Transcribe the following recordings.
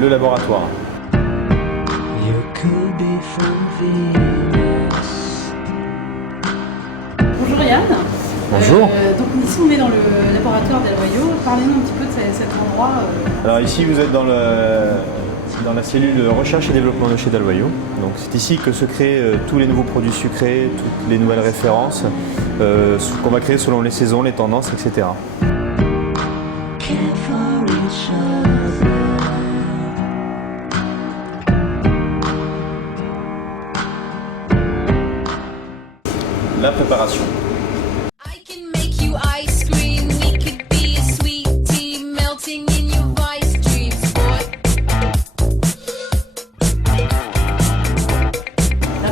le laboratoire. Bonjour Yann. Bonjour. Donc ici on est dans le laboratoire Del Vaio. Parlez-nous un petit peu de cet endroit. Alors ici vous êtes dans la cellule recherche et développement de chez Del Vaio. Donc c'est ici que se créent tous les nouveaux produits sucrés, toutes les nouvelles références qu'on va créer selon les saisons, les tendances, etc. La préparation.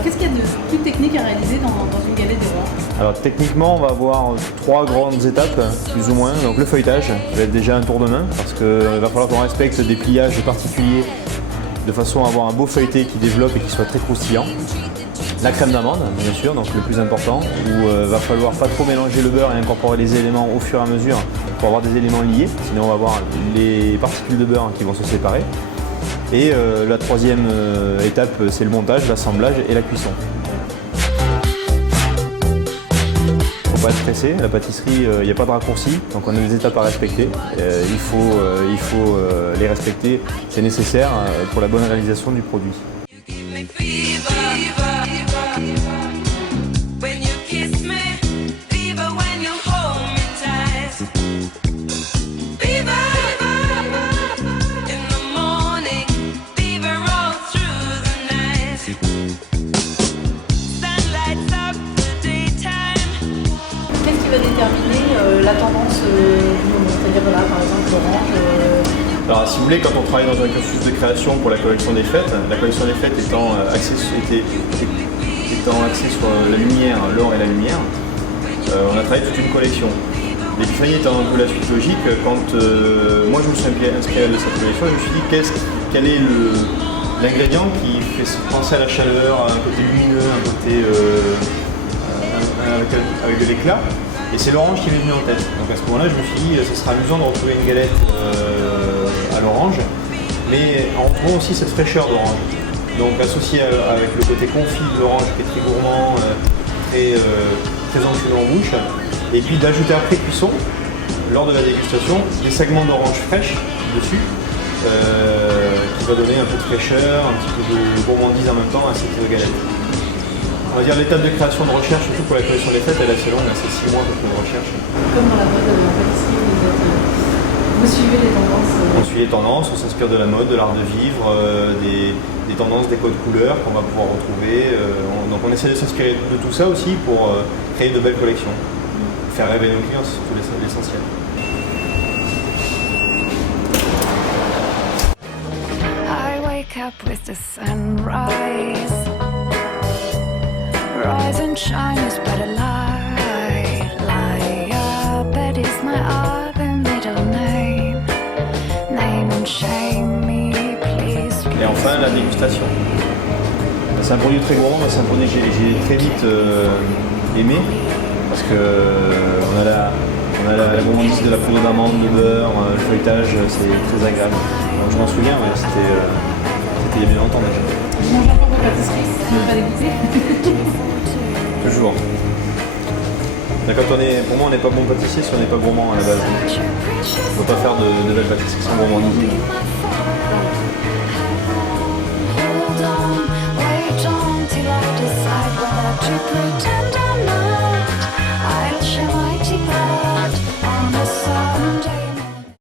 Qu'est-ce qu'il y a de plus technique à réaliser dans une galette d'orange? Alors techniquement on va avoir 3 grandes étapes, plus ou moins. Donc le feuilletage, ça va être déjà un tour de main parce qu'il va falloir qu'on respecte des pliages particuliers de façon à avoir un beau feuilleté qui développe et qui soit très croustillant. La crème d'amande, bien sûr, donc le plus important, où va falloir pas trop mélanger le beurre et incorporer les éléments au fur et à mesure pour avoir des éléments liés, sinon on va avoir les particules de beurre qui vont se séparer. Et la troisième étape, c'est le montage, l'assemblage et la cuisson. Il ne faut pas être pressé, la pâtisserie, il n'y a pas de raccourci, donc on a des étapes à respecter. Il faut les respecter, c'est nécessaire pour la bonne réalisation du produit. Qu'est-ce qui va déterminer la tendance du moment? C'est-à-dire là, par exemple, l'orange. Alors si vous voulez, quand on travaille dans un cursus de création pour la collection des fêtes, la collection des fêtes étant axée sur la lumière, l'or et la lumière, on a travaillé toute une collection. L'épiphanie étant un peu la suite logique, quand moi je me suis inspiré de cette collection, je me suis dit quel est l'ingrédient qui fait penser à la chaleur, à un côté lumineux, un côté avec de l'éclat. Et c'est l'orange qui m'est venu en tête. Donc à ce moment-là, je me suis dit, ce sera amusant de retrouver une galette à l'orange, mais en retrouvant aussi cette fraîcheur d'orange. Donc associé avec le côté confit de l'orange qui est très gourmand, très onctueux en bouche, et puis d'ajouter après cuisson, lors de la dégustation, des segments d'orange fraîche dessus, qui va donner un peu de fraîcheur, un petit peu de gourmandise en même temps à cette galette. On va dire l'étape de création de recherche, surtout pour la collection des fêtes, elle est assez longue, c'est 6 mois de recherche. Comme dans la mode pâtisserie, vous suivez les tendances. On suit les tendances, on s'inspire de la mode, de l'art de vivre, des tendances, des codes couleurs qu'on va pouvoir retrouver. Donc on essaie de s'inspirer de tout ça aussi pour créer de belles collections. Faire rêver nos clients, c'est surtout l'essentiel. I wake up with the sunrise. Rise and shine is but a lie. Lie up, it is my other middle name. Name and shame me, please. Et enfin, la dégustation. C'est un produit très gourmand, c'est un produit que j'ai très vite aimé, parce que on a la gourmandise de la poudre d'amande, de beurre, le feuilletage, c'est très agréable. Donc, je m'en souviens, ouais, c'était il y a bien longtemps déjà. Vous mangez encore vos pâtisseries, vous n'avez pas dégoûté? Toujours. Pour moi, on n'est pas bon pâtissier si on n'est pas gourmand à la base. On ne peut pas faire de belles pâtisseries sans gourmandise. Hold on, wait on till I decide whether to pretend I'm not.